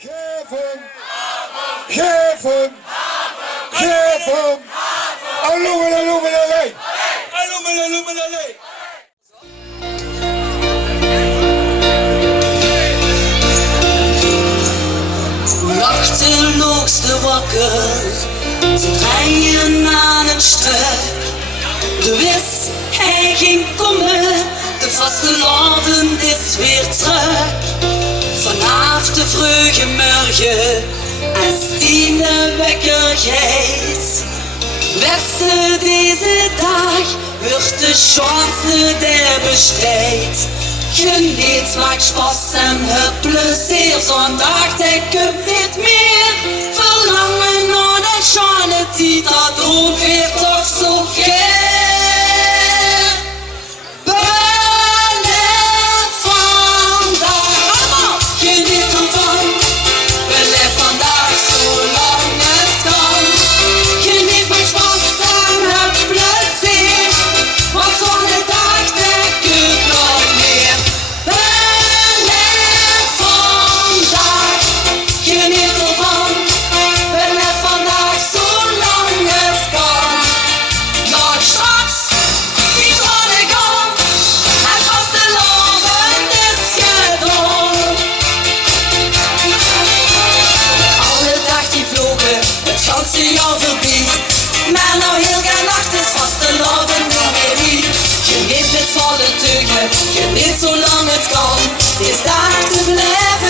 Geef hem! Geef hem! Geef hem! Alloemelalloemelallee! Alloemelalloemelallee! Nachteloos te wakker, te draaien aan het stuk. De wist, hij ging komen, de vaste laven is weer terug. Vanaf de vroege morgen, als die wekker geeft. Beste deze dag, wordt de chance der besteed. Geniet, maakt Spaß en het plezier. Zo'n dag denk ik niet meer. Verlangen naar de schone tijd, dat doen we toch zo gern. Beleef vandaag, geniet ervan. Beleef vandaag zolang het kan. Geniet, maakt Spaß en het plezier. Want zo'n dag denk ik nooit meer. Beleef vandaag, geniet ervan. Beleef vandaag zolang het kan. Nooit straks, niet wat ik kan. Het was de loven is gedaan. Alle dag die vlogen, het ganse jaar voorbij. Maar nou heel geen nacht is vast de loven nog weer hier. Geniet met volle teugen, geniet zolang het kan. Is daar te blijven.